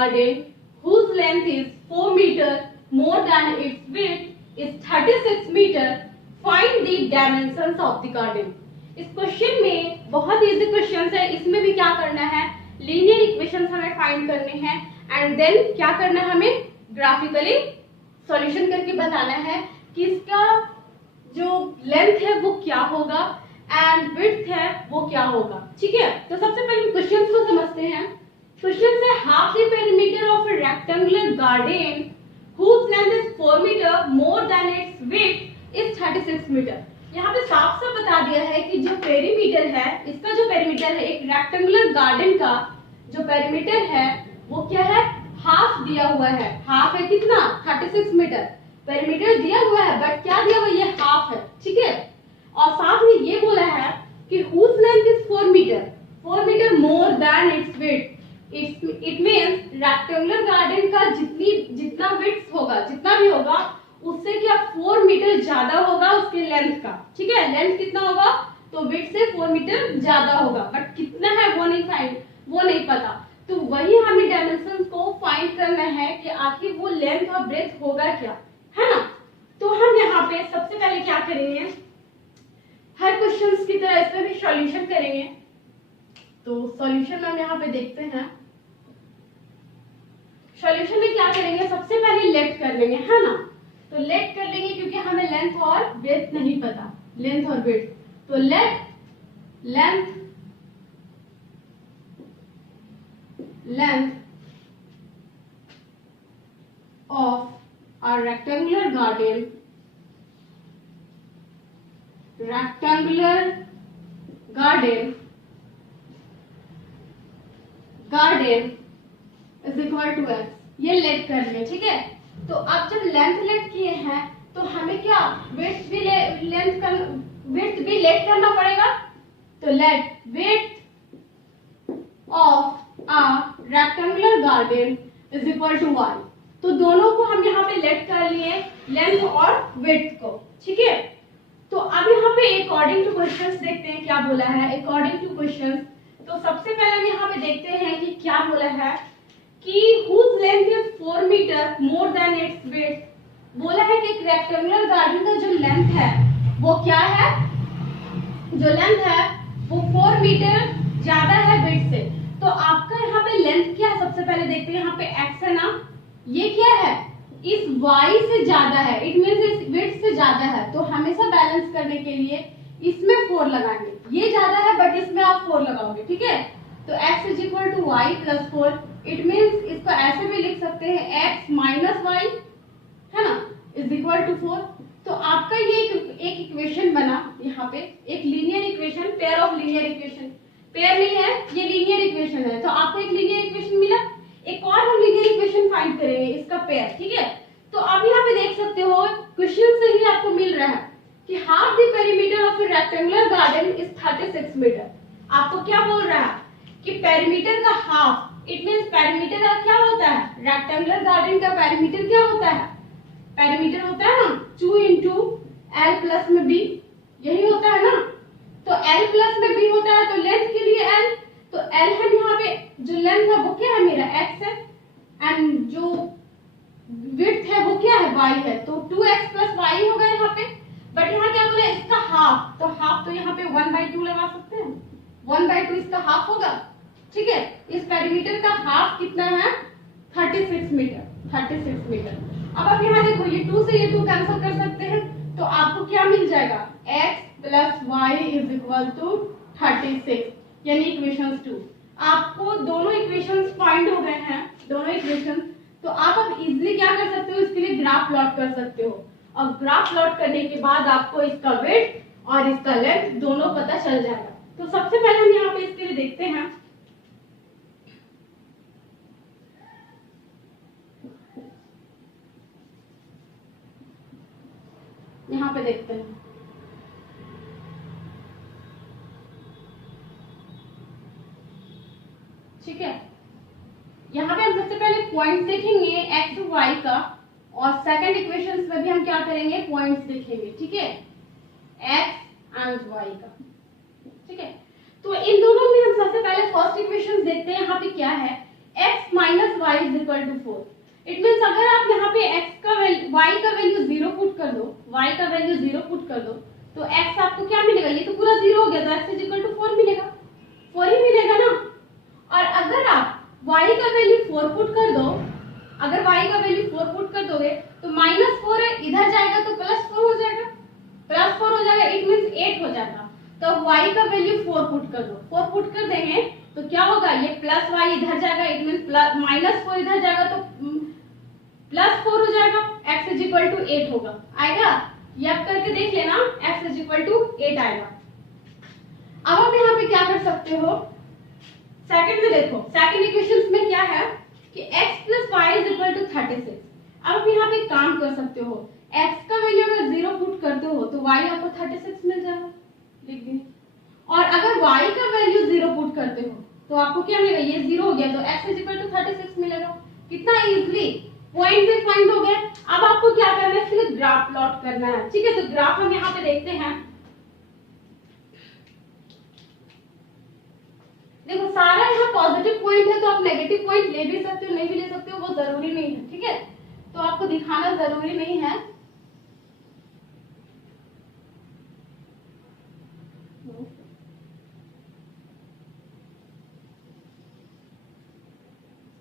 garden whose length is 4 meter more than its width is 36 meter. Find the dimensions of the garden. इस question में बहुत easy question है, इसमें भी क्या करना है, लीनियर इक्वेशंस हमें फाइंड करने हैं एंड देन क्या करना है, हमें ग्राफिकली सॉल्यूशन करके बताना है कि इसका जो लेंथ है वो क्या होगा एंड विड्थ है वो क्या होगा। ठीक है, तो सबसे पहले क्वेश्चन को समझते हैं। क्वेश्चन से half the perimeter of a rectangular garden whose length is 4 meter more than its width is 36 metre. यहाँ पे साफ साफ बता दिया है कि जो पेरीमीटर है, इसका जो पेरीमीटर है एक रेक्टेंगुलर गार्डन का जो पेरीमीटर है वो क्या है, हाफ दिया हुआ है। हाफ है कितना, 36 मीटर पेरीमीटर दिया हुआ है, बट क्या दिया हुआ है, ये हाफ है। ठीक है, और साथ में ये बोला है कि whose length is 4 meter, 4 meter more than its width। It means rectangular garden का जितना विड्थ होगा, जितना भी होगा उससे क्या 4 मीटर ज्यादा होगा उसके लेंथ का। ठीक है, लेंथ कितना होगा, तो विड्थ से 4 मीटर ज्यादा होगा, बट कितना है वो नहीं पता। तो वही हमें डायमेंशन को फाइंड करना है कि आखिर वो लेंथ और ब्रेथ होगा क्या, है ना। तो हम यहाँ पे सबसे पहले क्या करेंगे, हर क्वेश्चंस की तरह इसमें भी सॉल्यूशन करेंगे। तो सॉल्यूशन हम यहाँ पे देखते हैं। सॉल्यूशन में क्या करेंगे, सबसे पहले लेट कर लेंगे, है ना। तो लेट कर लेंगे क्योंकि हमें लेंथ और ब्रेथ नहीं पता, लेंथ और ब्रेथ। तो late length of a rectangular garden is equal to x। ये लेट कर लिया। ठीक है, तो अब जब लेंथ लेट किए हैं तो हमें क्या विड्थ भी लेट करना पड़ेगा। तो let width of a rectangular garden is equal to y। तो दोनों को हम यहाँ पे लेट कर लिए, लेंथ और विड्थ को। ठीक है, तो अब यहाँ पे अकॉर्डिंग टू क्वेश्चंस देखते हैं क्या बोला है। अकॉर्डिंग टू क्वेश्चंस तो सबसे पहले हम यहाँ पे देखते हैं कि क्या बोला है कि whose length is 4 meter more than its width। बोला है कि एक रेक्टेंगुलर गार्डन का जो लेंथ है वो क्या है, जो लेंथ है वो 4 मीटर ज्यादा है विड्थ से। तो आपका यहाँ पे लेंथ क्या है, सबसे पहले देखते हैं। यहाँ पे x है ना, ये क्या है, इस y से ज्यादा है, इट मींस इस विड्थ से ज्यादा है। तो हमेशा बैलेंस करने के लिए इसमें 4 लगाएंगे, ये ज्यादा है बट इसमें आप 4 लगाओगे। ठीक है, तो x is equal to y plus 4। It means इसको ऐसे भी लिख सकते हैं x माइनस वाई, है ना, इज इक्वल टू 4। तो आपका ये एक इक्वेशन बना, यहाँ पे एक linear equation, pair of linear equation. Pair नहीं है, ये लीनियर इक्वेशन है। तो आपको एक लीनियर इक्वेशन मिला, एक और हम लीनियर इक्वेशन फाइंड करेंगे इसका पेयर। ठीक है, तो आप यहाँ पे देख सकते हो क्वेश्चन से ही आपको मिल रहा है कि half the perimeter of a rectangular garden is 36 metre. आपको क्या बोल रहा है कि पेरीमीटर का हाफ, इट मींस पेरीमीटर का क्या होता है, रेक्टेंगुलर गार्डन का पेरीमीटर क्या होता है, पेरीमीटर होता है ना 2 इंटू एल प्लस में बी, यही होता है ना। तो एल प्लस में बी होता है, तो लेंथ के लिए एल, तो एल है यहाँ पे, जो लेंथ है वो क्या है मेरा x है, एंड जो विड्थ है वो क्या है y है। तो 2x प्लस वाई होगा यहाँ पे। बट यहाँ क्या बोला, इसका हाफ, तो हाफ तो यहाँ पे 1/2 लगा सकते हैं, 1/2 इसका हाफ होगा। ठीक है, इस पेरीमीटर का हाफ कितना है, 36 मीटर, 36 मीटर। अब आप यहाँ देखो, ये 2 से ये 2 कैंसिल कर सकते हैं, तो आपको क्या मिल जाएगा, x plus y is equal to 36, यानी इक्वेशन 2। आपको दोनों इक्वेशंस फाइंड हो गए हैं, दोनों इक्वेशन। तो आप अब इजीली क्या कर सकते हो, इसके लिए ग्राफ प्लॉट कर सकते हो। और ग्राफ प्लॉट करने के बाद आपको इसका विड्थ और इसका लेंथ दोनों पता चल जाएगा। तो सबसे पहले हम यहाँ पे इसके लिए देखते हैं। यहाँ पे देखते हैं, ठीक है। यहाँ पे हम सबसे पहले पॉइंट देखेंगे एक्स वाई का, और सेकंड इक्वेशन में भी हम क्या करेंगे, पॉइंट्स देखेंगे। ठीक है, एक्स एंड वाई का। ठीक है, तो इन दोनों में हम सबसे पहले फर्स्ट इक्वेशन देखते हैं। यहाँ पे क्या है, x minus y is equal to 4। It means अगर आप यहाँ पे x का y का वैल्यू 0 पुट कर दो, y का वैल्यू 0 पुट कर दो, तो x आपको क्या मिलेगा, ये तो पूरा 0 हो गया, तो x इज इक्वल टू 4 मिलेगा, 4 ही मिलेगा ना। और अगर आप y का वैल्यू 4 पुट कर दो, अगर y का वैल्यू 4 पुट कर दोगे तो -4 है, इधर जाएगा तो +4 हो जाएगा, +4 हो जाएगा, इट मीन्स 8 हो जाएगा। तो y का वैल्यू 4 पुट कर दो, 4 पुट कर देंगे तो क्या होगा, ये प्लस y इधर जाएगा, इट मीन्स -4 इधर जाएगा तो +4 हो जाएगा, x इज इक्वल टू 8 होगा, आएगा। ये आप करके देख लेना, x इज इक्वल टू 8 आएगा। अब आप यहाँ पे क्या कर सकते हो, सेकंड में देखो, सेकंड इक्वेशन में क्या है कि x plus y is equal to 36। अब आप यहाँ पे काम कर सकते हो, x का वैल्यू अगर 0 पुट करते हो तो y आपको 36 मिल जाएगा, लिख दिए। और अगर y का वैल्यू 0 पुट करते हो तो आपको क्या मिलेगा, ये 0 हो गया तो x इज इक्वल टू 36 मिलेगा। कितना इजीली पॉइंट भी फाइंड हो गया। अब आपको क्या करना है, इसके लिए ग्राफ प्लॉट करना है, ठीक है। तो ग्राफ हम यहाँ पे देखते हैं, देखो सारा यहाँ पॉजिटिव पॉइंट है, तो आप नेगेटिव पॉइंट ले भी सकते हो, नहीं भी ले सकते हो, वो जरूरी नहीं है, ठीक है। तो आपको दिखाना जरूरी नहीं है।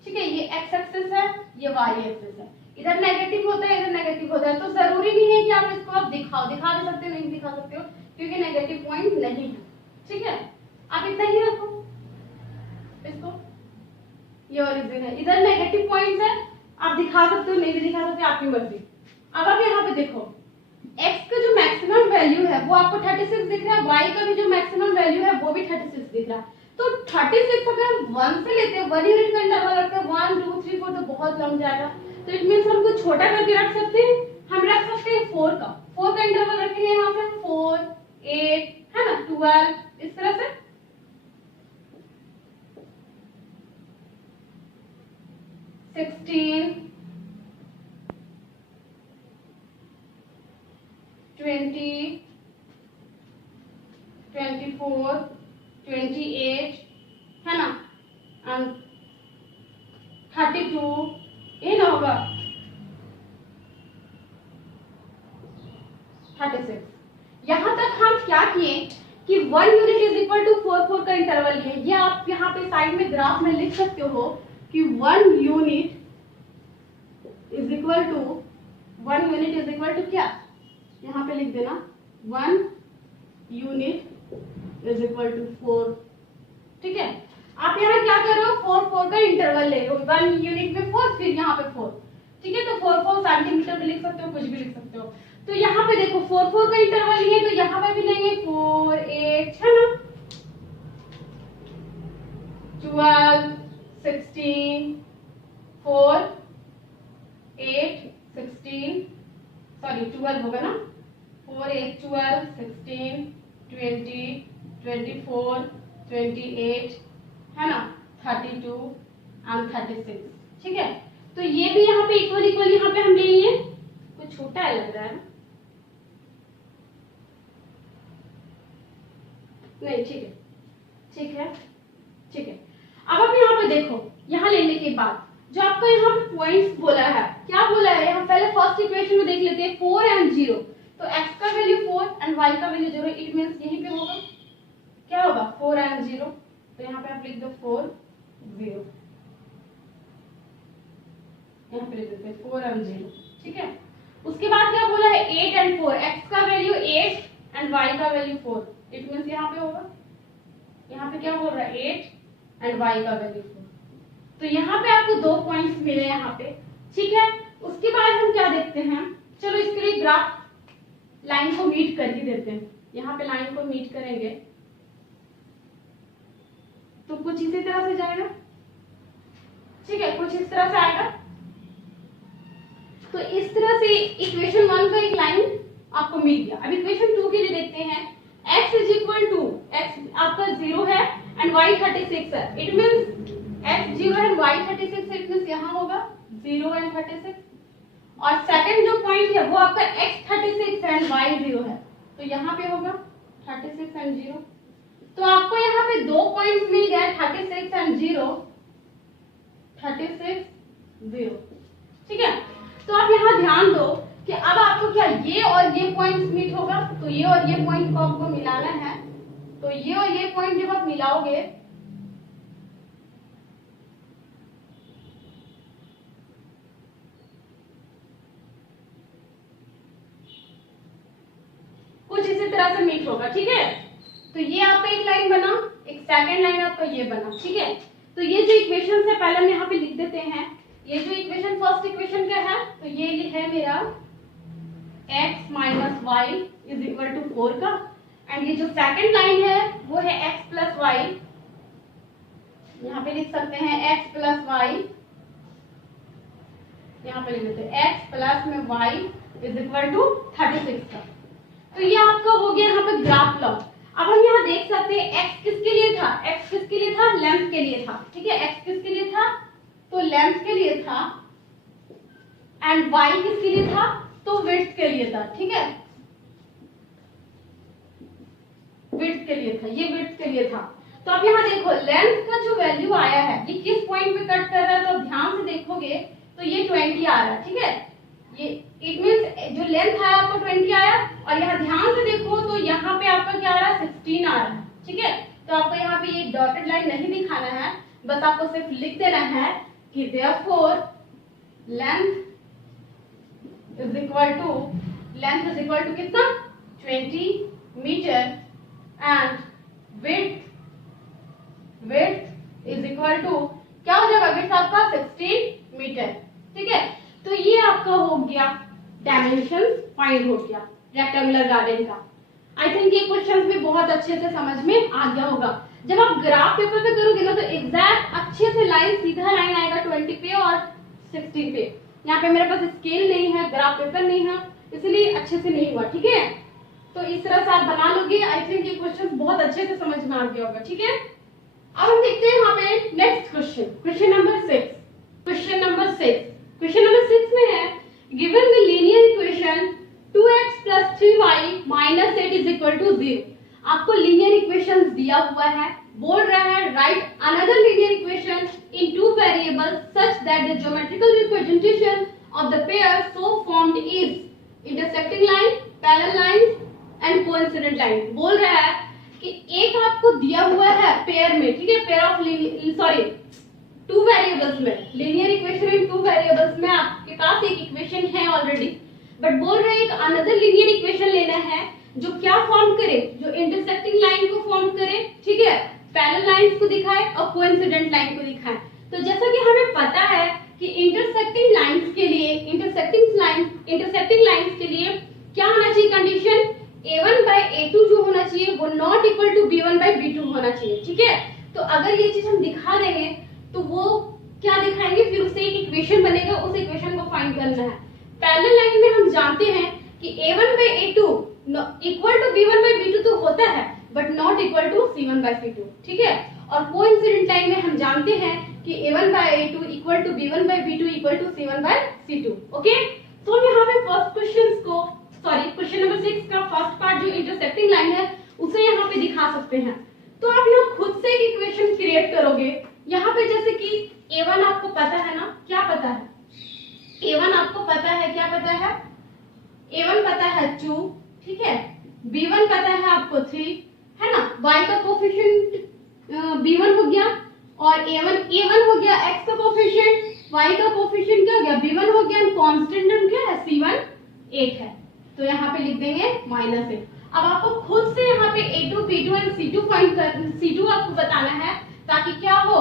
ठीक है, ये x एक्सिस है, ये y एक्सिस है, इधर नेगेटिव होता है, इधर नेगेटिव होता है, तो जरूरी नहीं है कि आप इसको आप दिखा भी सकते हो, नहीं भी दिखा सकते हो, क्योंकि नेगेटिव पॉइंट नहीं है, ठीक है। आप इतना ही रखो इसको, ये ओरिजिन है, इधर नेगेटिव पॉइंट्स है, आप दिखा सकते हो, नहीं भी दिखा सकते, आपकी मर्जी। अब आप यहाँ पे देखो, x का जो मैक्सिमम वैल्यू है वो आपको 36 दिख रहा है, y का भी जो मैक्सिमम वैल्यू है वो भी 36 दिख रहा है। तो 36 अगर हम 1 से लेते हैं, 1 यूनिट का इंटरवल रखते हैं, 1 2 3 4 तो बहुत लंब जाएगा, तो इट मींस हम कुछ छोटा करके रख सकते हैं, हम रख सकते हैं 4 का इंटरवल रखेंगे यहाँ पे 4 8 है ना, 12, इस तरह से 16 20 24 28 है ना, 32, ये ना होगा 36। यहां तक हम क्या किए कि 1 यूनिट इज इक्वल टू 4 का इंटरवल लिए, ये आप यहाँ पे साइड में ग्राफ में लिख सकते हो कि 1 यूनिट इज इक्वल टू क्या, यहाँ पे लिख देना 1 यूनिट इज इक्वल टू 4, ठीक है। आप यहाँ क्या कर रहे हो, 4 का इंटरवल ले रहे हो, 1 यूनिट में 4, फिर यहाँ पे 4, ठीक है। तो 4 सेंटीमीटर भी लिख सकते हो, कुछ भी लिख सकते हो। तो यहाँ पे देखो 4 का इंटरवल लिए, तो यहाँ पे भी लेंगे 4 8 है ना, 12 16 4 8 16 सॉरी 12 होगा ना, 4 8 12 16 20 24 28 है ना, 32 एंड 36, ठीक है। तो ये भी यहाँ पे इक्वल यहाँ पे हम ले लिए, कुछ छोटा है लग रहा है नहीं, ठीक है। अब आप यहाँ पे देखो, यहाँ लेने के बाद जो आपको यहाँ पे पॉइंट्स बोला है, क्या बोला है, हम पहले फर्स्ट इक्वेशन में देख लेते हैं 4 एंड 0। तो x का वैल्यू 4 एंड y का वैल्यू 0, इट मींस यहीं पे होगा, क्या होगा 4 एंड 0, तो यहाँ पे आप लिख दो 4 0, यहाँ पे लिख देते हैं 4 एंड 0, ठीक है। उसके बाद क्या बोला है 8 एंड 4, x का वैल्यू 8 एंड y का वैल्यू 4, इट मींस यहाँ पे होगा, यहाँ पे क्या बोल रहा है 8 एंड y का वैल्यू 4, तो यहाँ पे आपको 2 पॉइंट्स मिले यहाँ पे, ठीक है। उसके बाद हम क्या देखते हैं, चलो इसके लिए ग्राफ लाइन को मीट कर ही देते हैं, यहाँ पे लाइन को मीट करेंगे तो कुछ इसी तरह से जाएगा, ठीक है, कुछ इस तरह से आएगा। तो इस तरह से इक्वेशन 1 का एक लाइन आपको मिल गया। अब इक्वेशन 2 के लिए देखते हैं, x is equal to, x आपका 0 है एंड y 36 है, it means x 0 and y 36, it means यहाँ होगा 0 एंड 36। और सेकंड जो पॉइंट है वो आपका x 36 एंड y 0 है, तो यहाँ पे होगा 36 एंड 0। तो आपको यहाँ पे 2 पॉइंट्स मिल गए 36 एंड 0, 36 0। ठीक है, तो आप यहाँ ध्यान दो कि अब आपको क्या ये और ये पॉइंट मीट होगा, तो ये और ये पॉइंट को आपको मिलाना है। तो ये और ये पॉइंट जब आप मिलाओगे कुछ इसी तरह से मीट होगा। ठीक है, तो ये आपका एक लाइन बना, एक सेकंड लाइन आपका ये बना। ठीक है, तो ये जो इक्वेशन है पहले हम यहाँ पे लिख देते हैं। ये जो इक्वेशन फर्स्ट इक्वेशन क्या है, तो ये है मेरा x minus y is equal to 4 का, एंड ये जो सेकंड लाइन है वो है x प्लस वाई, यहाँ पे लिख सकते हैं x प्लस वाई, यहाँ पे लिख देते हैं x प्लस में y इज इक्वल टू 36 का। तो ये आपका हो गया यहाँ पे ग्राफ प्लॉट। अब हम यहाँ देख सकते हैं x किसके लिए था, x किसके लिए था, लेंथ के लिए था। ठीक है, x किसके लिए था, तो लेंथ के लिए था, एंड y किसके लिए था, तो विड्थ के लिए था। ठीक है, विड्थ के लिए था, ये विड्थ के लिए था। तो अब यहाँ देखो लेंथ का जो वैल्यू आया है ये किस पॉइंट पे कट कर रहा है, तो ध्यान से देखोगे तो ये 20 आ रहा है। ठीक है, ये इट मींस जो लेंथ आया आपको 20 आया, और यहाँ ध्यान से देखो तो यहाँ पे आपका क्या आ रहा है, 16 आ रहा है। ठीक है, तो आपको यहाँ पे ये डॉटेड लाइन नहीं दिखाना है, बस आपको सिर्फ लिख देना है कि therefore length is equal to कितना, 20 metre, and width is equal to क्या हो जाएगा, विड्थ आपका 16 मीटर। ठीक है, तो ये आपका हो गया डायमेंशन फाइंड हो गया रेक्टेंगुलर गार्डन का। आई थिंक ये क्वेश्चन भी बहुत अच्छे से समझ में आ गया होगा। जब आप ग्राफ पेपर पे करोगे ना तो एग्जैक्ट अच्छे से लाइन, सीधा लाइन आएगा 20 पे और 16 पे। यहाँ पे मेरे पास स्केल नहीं है, ग्राफ पेपर नहीं है, इसलिए अच्छे से नहीं हुआ। ठीक है, तो इस तरह से आप बना लोगे। आई थिंक ये क्वेश्चन बहुत अच्छे से समझ में आ गया होगा। ठीक है, अब हम देखते हैं यहाँ पे नेक्स्ट क्वेश्चन, क्वेश्चन नंबर 6 में है given the linear equation 2x plus 3y minus 8 is equal to 0। आपको लीनियर इक्वेशन दिया हुआ है, बोल रहा है right another linear equation in two variables such that the geometrical representation of the pair so formed is intersecting line, parallel lines and coincident line. बोल रहा है कि एक आपको दिया हुआ है पेयर में, ठीक है, पेयर ऑफ टू वेरिएबल्स में, linear equation in two variables में आपके पास एक इक्वेशन है ऑलरेडी, बट बोल रहे हैं एक अनदर लीनियर इक्वेशन लेना है जो क्या फॉर्म करे, जो इंटरसेक्टिंग लाइन को फॉर्म करे, ठीक है, पैरेलल लाइंस को दिखाए और कोइंसिडेंट लाइन को दिखाए। तो जैसा कि हमें पता है कि इंटरसेक्टिंग लाइंस के लिए क्या होना चाहिए कंडीशन, a1 by a2 जो होना चाहिए वो not equal to b1 by b2 होना चाहिए। ठीक है, तो अगर ये चीज हम दिखा देंगे तो वो क्या दिखाएंगे, फिर उससे एक इक्वेशन बनेगा, उस इक्वेशन को फाइंड करना है। पैरेलल लाइन में हम जानते हैं कि a1 by a2 equal to b1 by b2 तो होता है but not equal to c1 by c2। ठीक है, और कोइंसिडेंट लाइन में हम जानते हैं कि a1 by a2 equal to b1 by b2 equal to c1 by c2। Okay, तो हम यहाँ पे फर्स्ट क्वेश्चन नंबर 6 का फर्स्ट पार्ट जो इंटरसेक्टिंग लाइन है उसे यहाँ पे दिखा सकते हैं। तो आप यहाँ खुद से एक इक्वेशन क्रिएट करोगे। यहाँ पे जैसे कि a1 आपको पता है ना, क्या पता है, a1 आपको पता है, क्या पता है, a1 पता है 2, ठीक है, b1 पता है आपको 3, है ना, y का कोफिशिएंट b1 हो गया और a1 हो गया, x का कोफिशिएंट, y का कोफिशिएंट क्या हो गया, b1 हो गया, कांस्टेंट क्या है, c1 8 है, तो यहाँ पे लिख देंगे -8। अब आपको खुद से यहाँ पे a2, b2 और c2 आपको बताना है ताकि क्या हो,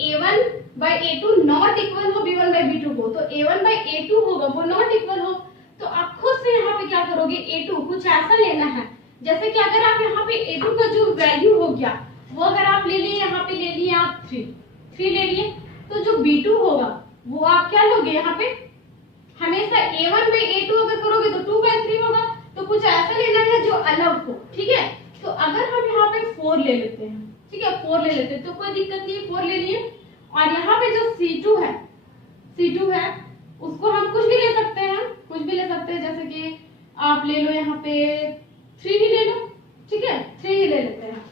a1 by a2 not equal हो b1 by b2 को, तो a1 by a2 होगा वो नॉट इक्वल हो। तो आप खुद से यहाँ पे क्या करोगे, a2 कुछ ऐसा लेना है जैसे कि अगर आप यहाँ पे a2 का जो वैल्यू हो गया वो अगर आप ले लिए, यहाँ पे ले लिए आप 3 ले लिए, तो जो b2 होगा वो आप क्या लोगे, यहाँ पे हमेशा a1 by a2 अगर करोगे तो 2 by 3 होगा, तो कुछ ऐसा लेना है जो अलग हो। ठीक है, तो अगर हम यहाँ पे 4 ले लेते हैं, ठीक है, 4 ले लेते हैं तो कोई दिक्कत नहीं, 4 ले लिए, और यहाँ पे जो C2 है उसको हम कुछ भी ले सकते हैं, जैसे कि आप ले लो यहाँ पे 3 ही ले लो, ठीक है, 3 ही ले लेते हैं।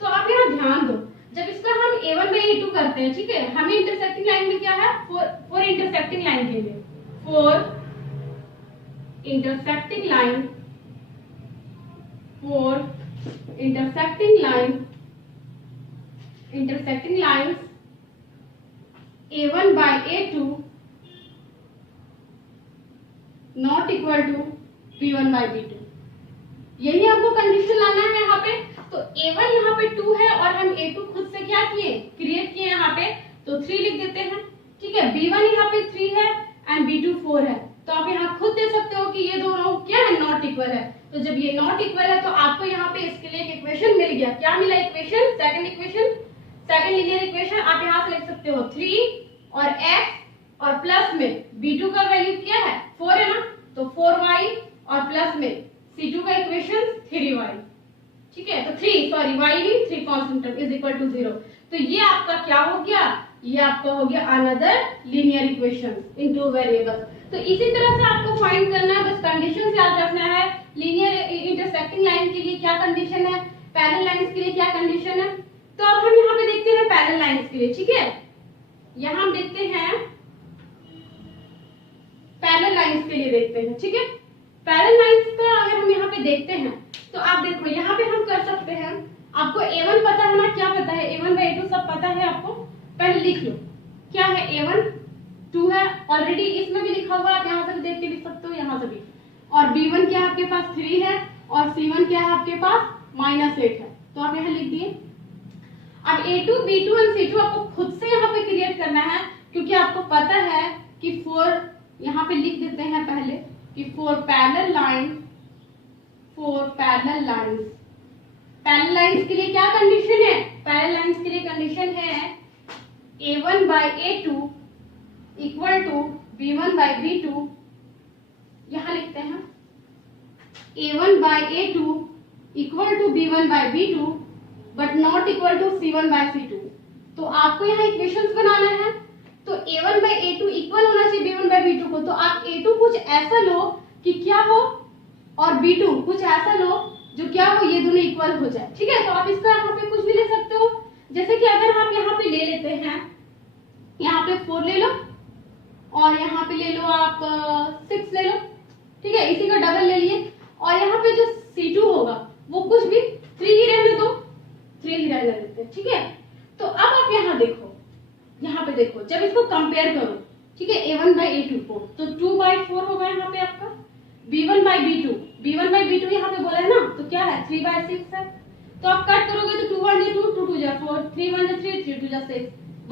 तो आप यहाँ ध्यान दो, जब इसका हम A1 by A2 करते हैं, ठीक है, हमें इंटरसेक्टिंग लाइन में क्या है, फोर इंटरसेक्टिंग लाइन के लिए, for intersecting line, for intersecting lines A1 by A2 not equal to B1 by B2। यही आपको कंडीशन लाना है यहाँ पे। तो A1 यहाँ पे 2 है और हम A2 खुद से क्या किए, क्रिएट किए यहाँ पे, तो 3 लिख देते हैं, ठीक है। B1 यहाँ पे 3 है एंड B2 4 है, तो आप यहाँ खुद दे सकते हो कि ये दोनों क्या है, नॉट इक्वल है। तो जब ये नॉट इक्वल है तो आपको यहाँ पे इसके लिए एक इक्वेशन मिल गया। क्या मिला इक्वेशन, सेकंड लीनियर इक्वेशन। आप यहाँ से लिख सकते हो 3 और x और प्लस में B2 का वैल्यू क्या है, 4 है ना, तो 4y और प्लस में C2 का इक्वेशन 3y, ठीक है। तो 3 कांस्टेंट इज इक्वल टू 0। तो ये आपका क्या हो गया, ये आपका हो गया another linear equation in two variable. तो इसी तरह से आपको फाइंड करना है, बस कंडीशन याद रखना है। लीनियर इंटरसेक्टिंग लाइन के लिए क्या कंडीशन है, पैरेलल लाइंस के लिए क्या कंडीशन है। तो अब हम यहाँ पे देखते हैं पैरेलल लाइंस के लिए, ठीक है। यहाँ हम देखते हैं पैरेलल लाइंस के लिए देखते हैं, ठीक है। पैरेलल लाइंस का अगर हम यहाँ पे देखते हैं तो आप देखो यहाँ पे हम कर सकते हैं, आपको A1 पता है ना, क्या पता है, A1 by A2 सब पता है आपको, पहले लिख लो क्या है, A1 2 है ऑलरेडी, इसमें भी लिखा हुआ है, आप यहाँ से भी देख के लिख सकते हो, यहाँ से भी। और B1 क्या है आपके पास 3 है और C1 क्या है आपके पास -8 है, तो आप यहाँ लिख दिए। अब A2 B2 और C2 आपको खुद से यहाँ पे क्रिएट करना है, क्योंकि आपको पता है कि 4 यहाँ पे लिख देते हैं पहले कि 4 पैरेलल लाइंस के लिए क्या कंडीशन है, पैरेलल लाइंस के लिए कंडीशन है A1 by A2 equal to B1 by B2। यहां लिखते हैं A1 by A2 equal to B1 by B2 but not equal to C1 by C2। तो आपको यहाँ इक्वेशंस बनाना है, तो A1 by A2 इक्वल होना चाहिए B1 by B2 को। तो आप A2 कुछ ऐसा लो कि क्या हो और B2 कुछ ऐसा लो जो क्या हो, ये दोनों इक्वल हो जाए, ठीक है। तो आप इसका यहाँ पे कुछ भी ले सकते हो, जैसे कि अगर आप यहाँ पे ले लेते हैं, यहाँ पे 4 ले लो और यहाँ पे ले लो आप 6 ले लो, ठीक है, इसी का डबल ले लिए। और यहाँ पे जो C2 होगा वो कुछ भी 3 ही रहने दो, 3 ही रहने देते हैं, ठीक है। तो अब आप यहाँ देखो, यहाँ पे देखो, जब इसको कंपेयर करो, ठीक है, A1 by A2 को, तो 2 by 4 होगा यहाँ पे आपका, B1 by B2 यहाँ पे बोला है ना, तो क्या है 3 by 6 है। तो आप कट करोगे तो 2 1 2 2 2 4 3 1 3 3 2 6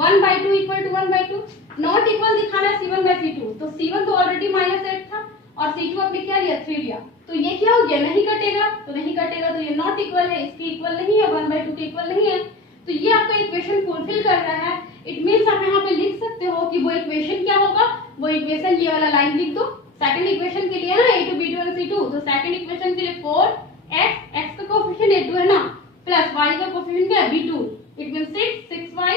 1 by 2 equal to 1 by 2। Not equal दिखाना है C1 by C2, तो C1 तो ऑलरेडी -8 था और C2 आपने क्या लिया 3 लिया, तो ये क्या हो गया, नहीं कटेगा, तो ये नॉट इक्वल है, इसकी इक्वल नहीं है, 1 by 2 के इक्वल नहीं है। तो ये आपका इक्वेशन फुलफिल कर रहा है। इट मींस आप यहाँ पे लिख सकते हो कि वो इक्वेशन क्या होगा, वो इक्वेशन ये वाला लाइन लिख दो। सेकंड इक्वेशन के लिए ना A2 B2 और C2, तो सेकंड इक्वेशन के लिए 4x का कोएफिशिएंट A2 है ना, प्लस y का कोएफिशिएंट क्या है B2, it means 6y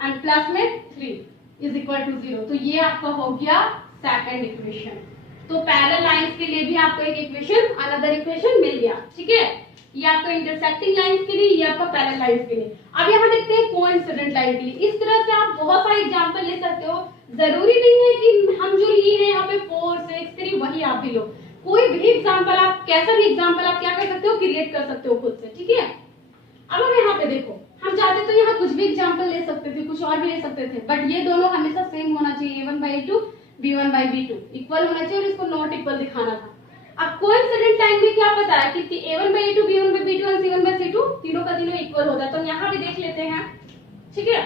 and plus में 3 इज इक्वल टू 0। तो ये आपका हो गया सेकंड इक्वेशन। तो पैरेलल लाइंस के लिए भी आपको एक इक्वेशन, अनदर इक्वेशन मिल गया, ठीक है। ये आपका इंटरसेक्टिंग लाइंस के लिए, ये आपका पैरेलल लाइंस के लिए। अब यहाँ देखते हैं कोइंसिडेंट लाइन के लिए। इस तरह से आप बहुत सारे एग्जांपल ले सकते हो, जरूरी नहीं है कि हम जो लिए हैं यहाँ पे 4 6 3 वही आप भी लो। कोई भी एग्जांपल, आप कैसा भी एग्जांपल आप क्या कर सकते हो, क्रिएट कर सकते हो खुद से, ठीक है। अब हम यहाँ पे देखो, हम चाहते तो यहाँ कुछ भी एग्जांपल ले सकते थे, कुछ और भी ले सकते थे, बट ये दोनों हमेशा सेम होना चाहिए, A1 by A2 B1 by B2 equal होना चाहिए और इसको नॉट इक्वल दिखाना था। अब कोइंसिडेंट लाइन में क्या पता है कि A1 by A2 B1 by B2 और C1 by C2 तीनों का तीनों इक्वल होता है। तो यहाँ भी देख लेते हैं, ठीक है,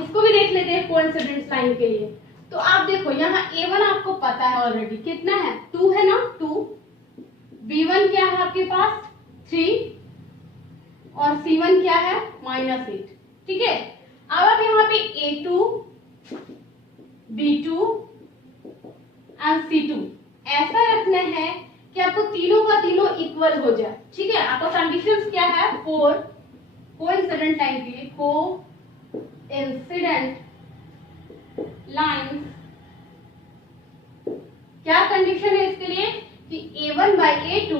इसको भी देख लेते हैं कोइंसिडेंट लाइन के लिए। तो आप देखो यहाँ A1 आपको पता है ऑलरेडी, कितना है 2 है ना, 2। B1 क्या है आपके पास 3 और C1 क्या है -8, ठीक है। अब आप यहाँ पे A2 B2 और C2 ऐसा रखना है कि आपको तीनों का तीनों इक्वल हो जाए, ठीक है। आपका कंडीशंस क्या है, 4 कोइंसिडेंट लाइन के लिए, कोइंसिडेंट लाइन क्या कंडीशन है इसके लिए कि A1 by A2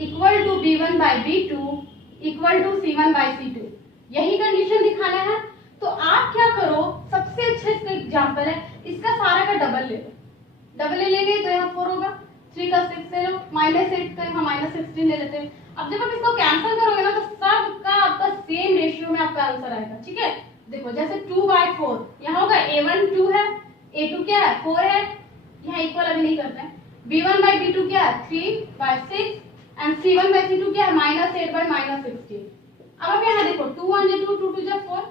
equal to B1 by B2 equal to C1/C2, यही कंडीशन दिखाना है। तो आप क्या करो, सबसे अच्छा इसका एग्जांपल है, इसका सारा का डबल ले लो, डबल ले लेंगे तो यहाँ 4 होगा, 3 का 6 ले लो, -8 का यहाँ -16 ले लेते हैं। अब जब आप इसको कैंसिल करोगे ना तो सबका आपका सेम रेशियो में आपका आंसर आएगा, ठीक है। देखो जैसे 2/4 यहाँ होगा, A1 2 है, A2 क्या है 4 है, यहाँ इक्वल अभी नहीं करते हैं। B1/B2 क्या है 3/6 एंड C1/C2 क्या है -8/-16। अब आप यहाँ देखो 2 1 जा 2 2 2 जा 4,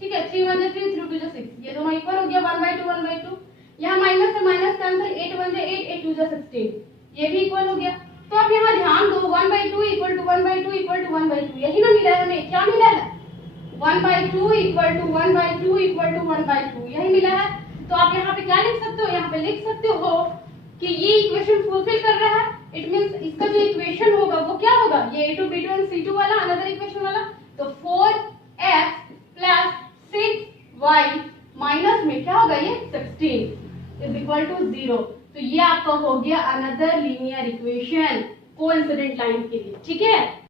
ठीक है, 3 1 जा 3 3 2 जा 6, ये दोनों इक्वल हो गया 1/2 1/2। यहाँ माइनस से माइनस कैंसिल, 8 1 जा 8 8 2 जा 16, ये भी इक्वल हो गया। तो आप यहाँ ध्यान दो 1/2 इक्वल टू 1/2 इक्वल टू 1/2, यही ना मिला है हमें, क्या मिला है 1/2 इक्वल टू 1/2 इक्वल टू 1/2, यही मिला है। तो आप यहाँ पे क्या लिख सकते हो, यहाँ पे लिख सकते हो कि ये इक्वेशन फुलफिल कर रहा है। इट मींस इसका जो इक्वेशन होगा वो क्या होगा, ये A2 B2 एंड C2 वाला अनदर इक्वेशन वाला। तो 4x प्लस 6y माइनस में क्या होगा ये 16 इज इक्वल टू 0। तो ये आपका हो गया another linear equation coincident line के लिए, ठीक है।